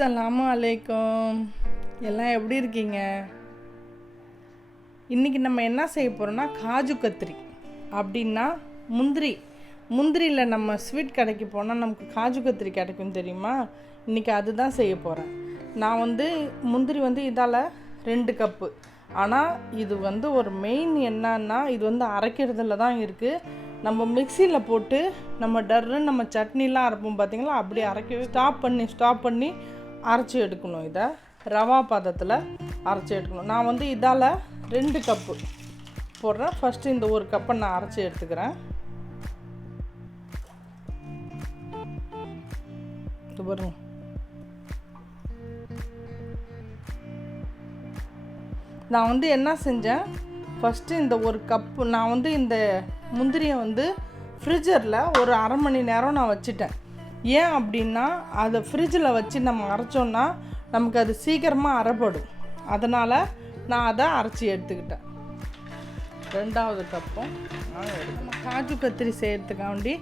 அஸ்ஸலாமு அலைக்கும். எல்லாம் எப்படி இருக்கீங்க? இன்றைக்கி நம்ம என்ன செய்ய போகிறோம்னா காஜு கத்திரி. அப்படின்னா முந்திரியில் நம்ம ஸ்வீட் கடைக்கு போனால் நமக்கு காஜு கத்திரி கிடைக்கும் தெரியுமா? இன்றைக்கி அதுதான் செய்ய போகிறேன். நான் முந்திரி இதால் 2 கப்பு. ஆனால் இது ஒரு மெயின் என்னன்னா இது அரைக்கிறதுல தான் இருக்குது. நம்ம மிக்சியில் போட்டு நம்ம டர்ன்னு நம்ம சட்னிலாம் அரைப்போம் பார்த்தீங்களா, அப்படி அரைக்க ஸ்டாப் பண்ணி அரைச்சி எடுக்கணும். இதை ரவா பதத்தில் அரைச்சி எடுக்கணும். நான் இதால் 2 கப்பு போடுறேன். ஃபஸ்ட்டு இந்த 1 கப்பை நான் அரைச்சி எடுத்துக்கிறேன். இது பாருங்க, நான் என்ன செஞ்சேன், ஃபஸ்ட்டு இந்த 1 கப்பு நான் இந்த முந்திரியை ஃப்ரிட்ஜரில் ஒரு அரை மணி நேரம் நான் வச்சுட்டேன். ஏன் அப்படின்னா அதை ஃப்ரிட்ஜில் வச்சு நம்ம அரைச்சோன்னா நமக்கு அது சீக்கிரமாக அரைப்படும். அதனால் நான் அதை அரைச்சி எடுத்துக்கிட்டேன். 2வது கப்பும் நம்ம காஜு கத்திரி செய்கிறதுக்காண்டி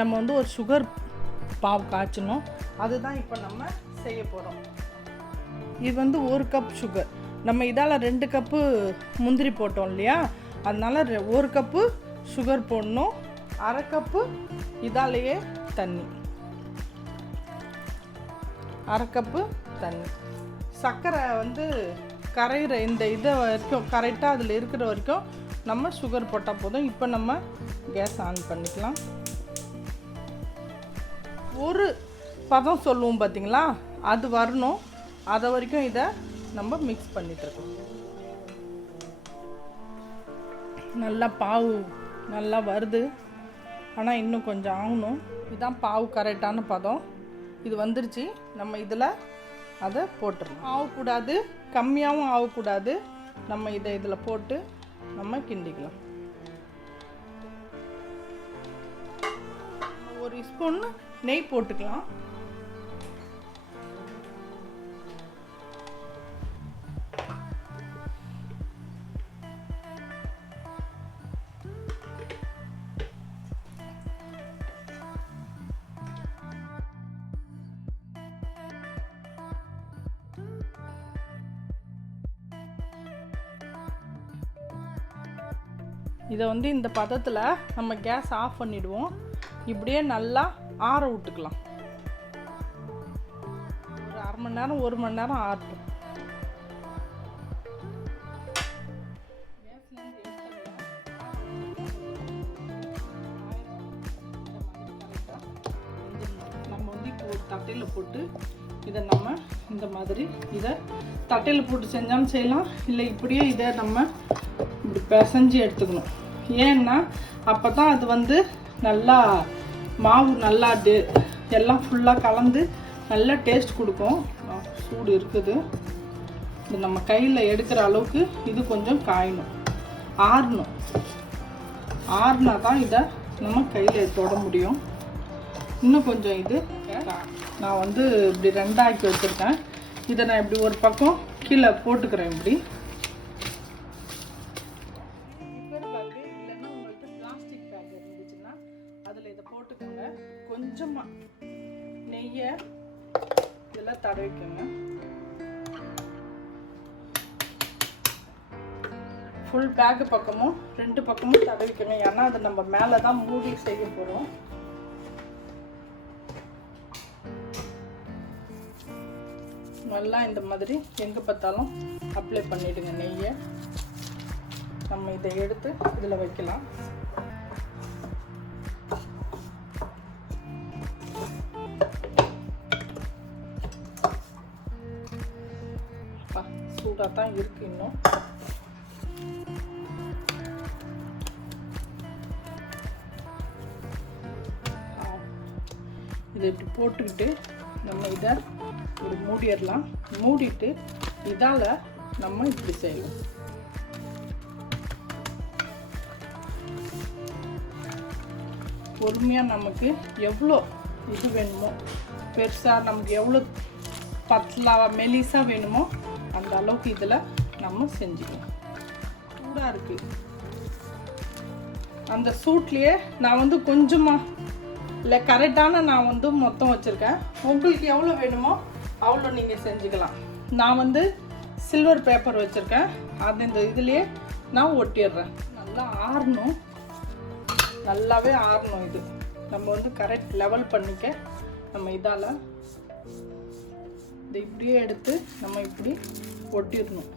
நம்ம ஒரு சுகர் பாவு காய்ச்சணும். அதுதான் இப்போ நம்ம செய்ய போகிறோம். இது 1 கப் சுகர். நம்ம இதால் 2 கப்பு முந்திரி போட்டோம் இல்லையா, அதனால் 1 கப்பு சுகர் போடணும். அரை கப்பு இதாலேயே தண்ணி, அரை கப்பு தண்ணி. சர்க்கரை கரையிற இந்த இதை வரைக்கும் கரெக்டாக அதில் இருக்கிற வரைக்கும் நம்ம சுகர் போட்டால் போதும். இப்போ நம்ம கேஸ் ஆன் பண்ணிக்கலாம். ஒரு பதம் சொல்லுவோம் பார்த்தீங்களா, அது வரணும். அது வரைக்கும் இதை நம்ம மிக்ஸ் பண்ணிட்டுருக்கோம். நல்லா பாவு நல்லா வருது, ஆனால் இன்னும் கொஞ்சம் ஆகணும். இதுதான் பாவு கரெக்டான பதம். இது வந்துருச்சு. நம்ம இதில் அதை போட்டுடலாம். ஆகக்கூடாது, கம்மியாகவும் ஆகக்கூடாது. நம்ம இதில் போட்டு நம்ம கிண்டிக்கலாம். 1 ஸ்பூன் நெய் போட்டுக்கலாம். இதை இந்த பதத்தில் நம்ம கேஸ் ஆஃப் பண்ணிவிடுவோம். இப்படியே நல்லா ஆற விட்டுக்கலாம். ஒரு அரை மணி நேரம் 1 மணி நேரம் ஆறட்டும். நம்ம இப்போ ஒரு தட்டையில் போட்டு இதை நம்ம இந்த மாதிரி இதை தட்டையில் போட்டு செஞ்சாலும் செய்யலாம், இல்லை இப்படியே இதை நம்ம இப்படி பிசைஞ்சு எடுத்துக்கணும். ஏன்னா அப்போ தான் அது நல்லா மாவு நல்லா எல்லாம் ஃபுல்லாக கலந்து நல்லா டேஸ்ட் கொடுக்கும். சூடு இருக்குது. இது நம்ம கையில் எடுக்கிற அளவுக்கு இது கொஞ்சம் காயணும், ஆறணும். ஆறுனா தான் இதை நம்ம கையில் தொட முடியும். இன்னும் கொஞ்சம் இது நான் இப்படி 2 ஆக்கி வச்சுருக்கேன். இதை நான் இப்படி ஒரு பக்கம் கீழே போட்டுக்கிறேன். இப்படி அதில் இதை போட்டுக்கோங்க. கொஞ்சமாக நெய்யை இதெல்லாம் தடவிக்கோங்க. ஃபுல் பேக்கு பக்கமும் 2 பக்கமும் தடவிக்கோங்க. ஏன்னா அது நம்ம மேலே தான் மூடி செய்ய போகிறோம். நல்லா இந்த மாதிரி எங்கே பார்த்தாலும் அப்ளை பண்ணிவிடுங்க நெய்யை. நம்ம இதை எடுத்து இதில் வைக்கலாம். சூடாக தான் இருக்குது இன்னும். இதை இப்படி போட்டுக்கிட்டு நம்ம இதை இப்படி மூடிடலாம். மூடிட்டு இதால் நம்ம இப்படி செய்யலாம். பொறுமையாக நமக்கு எவ்வளோ இது வேணுமோ, பெருசாக நமக்கு எவ்வளோ பத்தலாக மெலிசாக வேணுமோ அந்த அளவுக்கு இதில் நம்ம செஞ்சுக்கலாம். சூடாக இருக்குது. அந்த சூட்லேயே நான் கொஞ்சமாக இல்லை கரெக்டான நான் மொத்தம் வச்சுருக்கேன். உங்களுக்கு எவ்வளோ வேணுமோ அவ்வளோ நீங்கள் செஞ்சுக்கலாம். நான் வந்து சில்வர் பேப்பர் வச்சுருக்கேன், அது இந்த இதுலேயே நான் ஒட்டிடுறேன். நல்லா ஆறணும், நல்லாவே ஆறணும். இது நம்ம வந்து கரெக்ட் லெவல் பண்ணிக்க நம்ம இதால் இதை இப்படியே எடுத்து நம்ம இப்படி ஒட்டிடணும்.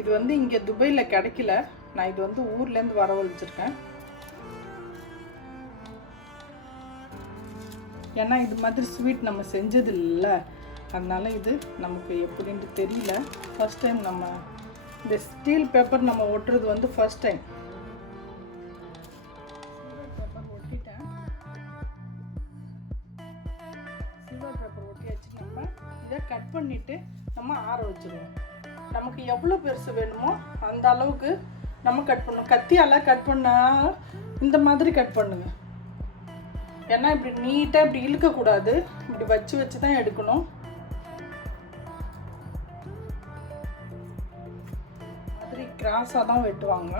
இது வந்து இங்கே துபாயில் கிடைக்கல, நான் இது வந்து ஊர்லேருந்து வரவழைச்சிருக்கேன். ஏன்னா இது மாதிரி ஸ்வீட் நம்ம செஞ்சது இல்லை, அதனால இது நமக்கு எப்படின்ட்டு தெரியல. ஃபர்ஸ்ட் டைம் நம்ம இந்த ஸ்டீல் பேப்பர் நம்ம ஒட்டுறது வந்து ஃபர்ஸ்ட் டைம். சில்வர் பேப்பர் ஒட்டிட்டேன். சில்வர் பேப்பர் ஒட்டியாச்சு. நம்ம இதை கட் பண்ணிவிட்டு நம்ம ஆற வச்சுருவோம். நமக்கு எவ்வளோ பெருசு வேணுமோ அந்த அளவுக்கு நம்ம கட் பண்ணணும். கத்தியால் கட் பண்ணால் இந்த மாதிரி கட் பண்ணுங்க. ஏன்னா இப்படி நீட்டாக இப்படி இழுக்கக்கூடாது, இப்படி வச்சு வச்சு தான் எடுக்கணும். மாதிரி கிராஸாக தான் வெட்டுவாங்க.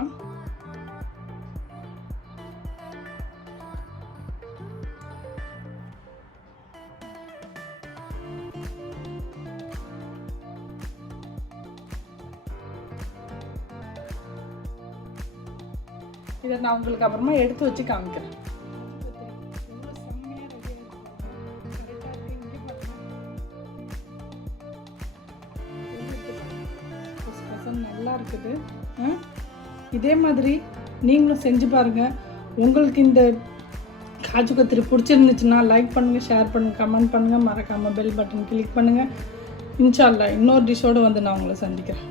இதை நான் உங்களுக்கு அப்புறமா எடுத்து வச்சு காமிக்கிறேன். நல்லா இருக்குது. இதே மாதிரி நீங்களும் செஞ்சு பாருங்கள். உங்களுக்கு இந்த காஜு கத்திரி பிடிச்சிருந்துச்சுன்னா லைக் பண்ணுங்கள், ஷேர் பண்ணுங்கள், கமெண்ட் பண்ணுங்கள், மறக்காமல் பெல் பட்டன் கிளிக் பண்ணுங்கள். இன்ஷா அல்லாஹ் இன்னொரு டிஷ்ஷோடு வந்து நான் உங்களை சந்திக்கிறேன்.